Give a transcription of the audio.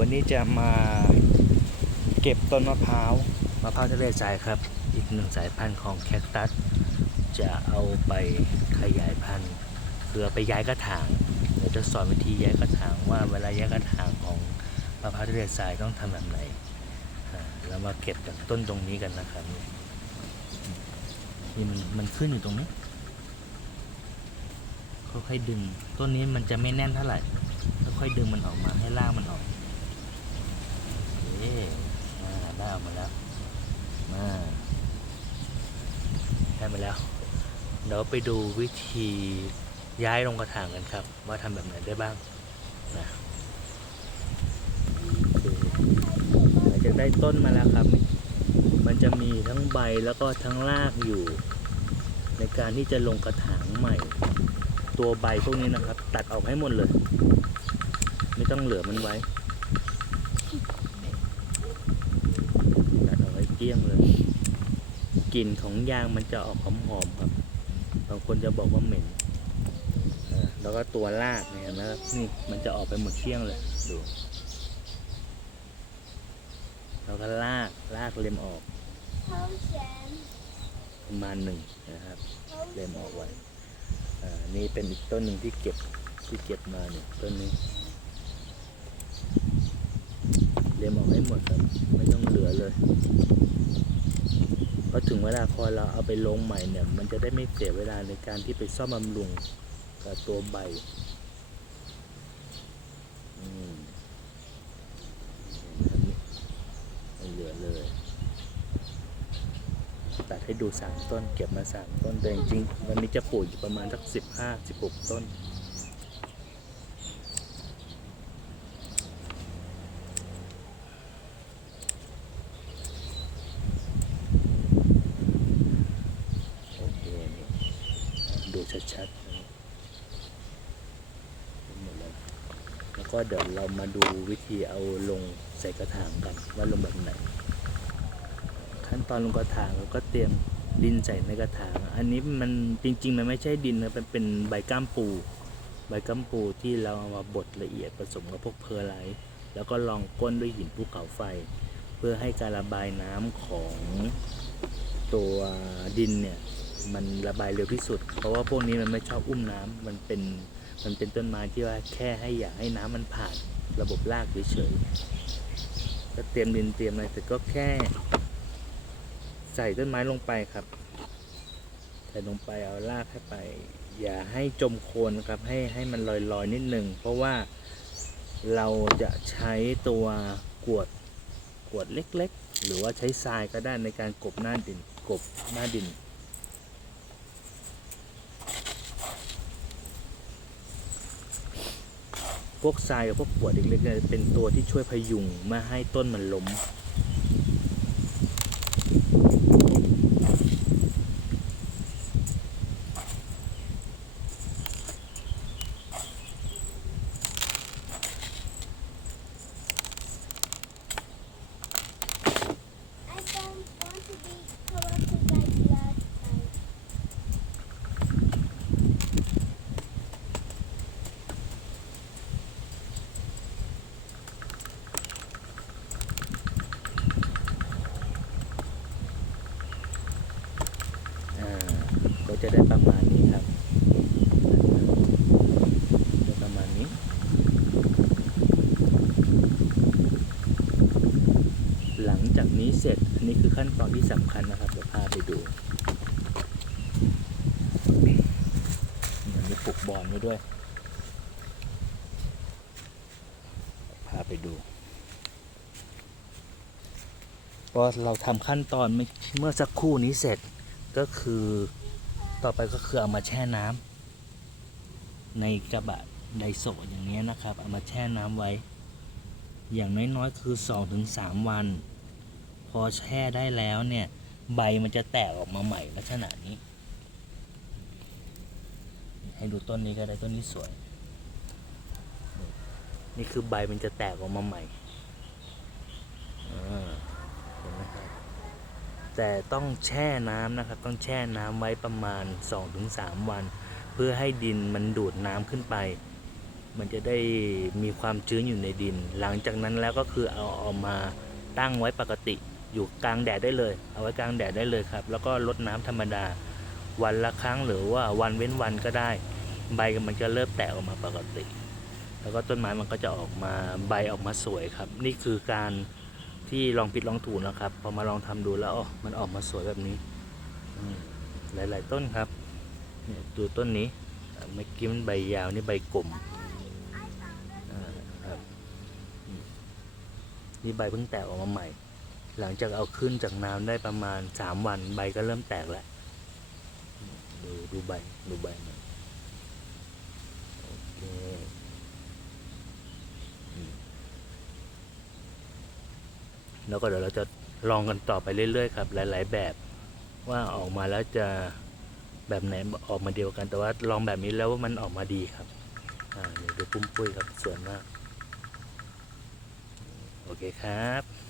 วันนี้จะมาเก็บต้นมะพร้าวมะพร้าวทะเลทรายครับ อีกหนึ่งสายพันธุ์ของแคคตัส จะเอาไปขยายพันธุ์คือเอไปย้ายกระถางเดี๋ยวจะสอนวิธีย้ายกระถางว่าเวลาย้ายกระถางของมะพร้าวทะเลทรายต้องทำแบบไหนเรามาเก็บจากต้นตรงนี้กันนะครับนี่มันมันขึ้นอยู่ตรงนี้ค่อยๆดึง ต้นนี้มันจะไม่แน่นเท่าไหร่ค่อยๆดึงมันออกมาให้รากมันออกเอ๊ มาได้ออกมาแล้วมาได้มาแล้ว เดี๋ยวไปดูวิธีย้ายลงกระถางกันครับ ว่าทำแบบไหนได้บ้างนะหลังจากได้ต้นมาแล้วครับ มันจะมีทั้งใบแล้วก็ทั้งรากอยู่ ในการที่จะลงกระถางใหม่ ตัวใบพวกนี้นะครับ ตัดออกให้หมดเลย ไม่ต้องเหลือมันไว้ ตัด เกลี้ยงเลย กลิ่นของยางมันจะออกหอมๆครับ บางคนจะบอกว่าเหม็นแล้วก็ตัวรากเนี่ยเห็นะครับนี่มันจะออกไปหมดเชี่ยงเลย ดู แล้วก็ลากลากเล็มออกประมาณหนึ่งนะครับเขาเล็มออกไว้ อ่า นี่เป็นอีกต้นหนึ่งที่เก็บที่เก็บมาเนี่ยต้นนี้ เล็มออกให้หมดครับไม่ต้องเหลือเลยพราะถึงเวลาพอเราเอาไปลงใหม่เนี่ย มันจะได้ไม่เสียเวลาในการที่ไปซ่อมบำรุงกับตัวใบอืมเห็นนี่ไม่เหลือเลย ตัดให้ดูสามต้นเก็บมาสามต้นแต่จริงๆวันนี้จะปลูกอยู่ประมาณสักสิบห้าสิบหกต้น โอเคนี่ดู ชัดๆนะหมดแล้วแล้วก็เดี๋ยวเรามาดูวิธีเอาลงใส่กระถางกันว่าลงแบบไหน ขั้นตอนลงกระถางเราก็เตรียมดินใส่ในกระถาง อันนี้มันจริง ๆ มันไม่ใช่ดินนะมันเป็นใบก้ามปู ใบก้ามปูที่เราเอามาบดละเอียดผสมกับพวกเพอร์ไลแล้วก็ลองก้นด้วยหินภูเขาไฟ เพื่อให้การระบายน้ำของตัวดินเนี่ย มันระบายเร็วที่สุด เพราะว่าพวกนี้มันไม่ชอบอุ้มน้ำมันเป็นมันเป็นต้นไม้ที่ว่าแค่ให้อยากให้น้ำมันผ่านระบบรากเฉยๆก็เตรียมดินเตรียมอะไรแต่ก็แค่ ใส่ต้นไม้ลงไปครับใส่ลงไปเอารากให้ไป อย่าให้จมโคลนครับให้ให้มันลอยๆนิดหนึ่งเพราะว่าเราจะใช้ตัวกวดกวดเล็กๆ หรือว่าใช้ทรายก็ได้ในการกบหน้าดินกบหน้าดิน พวกทรายกับพวกกรวดเล็กๆเนี่ยเป็นตัวที่ช่วยพยุงไม่ให้ต้นมันล้ม จะได้ประมาณนี้ครับประมาณนี้ หลังจากนี้เสร็จอันนี้คือขั้นตอนที่สำคัญนะครับเดี๋ยวพาไปดูเหมือนมีปลูกบอลไว้ด้วย พาไปดูพอเราทำขั้นตอนเมื่อสักครู่นี้เสร็จก็คือ ต่อไปก็คือเอามาแช่น้ำในกระบะไดโซอย่างนี้นะครับ เอามาแช่น้ำไว้ อย่างน้อยๆคือ2อถึงสวัน พอแช่ได้แล้วเนี่ย ใบมันจะแตกออกมาใหม่ลักษณะนี้ ให้ดูต้นนี้ก็ได้ต้นนี้สวย นี่คือใบมันจะแตกออกมาใหม่อ่าเห็นไหมครับ แต่ต้องแช่น้ำนะครับ ต้องแช่น้ำไว้ประมาณ 2-3 วัน เพื่อให้ดินมันดูดน้ำขึ้นไป มันจะได้มีความชื้นอยู่ในดิน หลังจากนั้นแล้วก็คือเอาเอามาตั้งไว้ปกติ อยู่กลางแดดได้เลย เอาไว้กลางแดดได้เลยครับ แล้วก็รดน้ำธรรมดา วันละครั้งหรือว่าวันเว้นวันก็ได้ ใบมันจะเริ่มแตกออกมาปกติ แล้วก็ต้นไม้มันก็จะออกมาใบออกมาสวยครับ นี่คือการ ที่ลองผิดลองถูกนะครับ พอมาลองทำดูแล้วอ๋อมันออกมาสวยแบบนี้อืมหลาย ๆ ต้นครับเนี่ยดูต้นนี้เมื่อกี้มันใบยาวนี่ใบกลมครับนี่ใบเพิ่งแตกออกมาใหม่ หลังจากเอาขึ้นจากน้ำได้ประมาณสามวันใบก็เริ่มแตกแล้ว ดูดูใบดูใบมันโอเค แล้วก็เดี๋ยวเราจะลองกันต่อไปเรื่อยๆครับหลาย ๆ แบบว่าออกมาแล้วจะแบบไหนออกมาเดียวกัน แต่ว่าลองแบบนี้แล้วว่ามันออกมาดีครับอ่าเดี๋ยวดูปุ้มปุ้ยครับสวยมาก โอเคครับ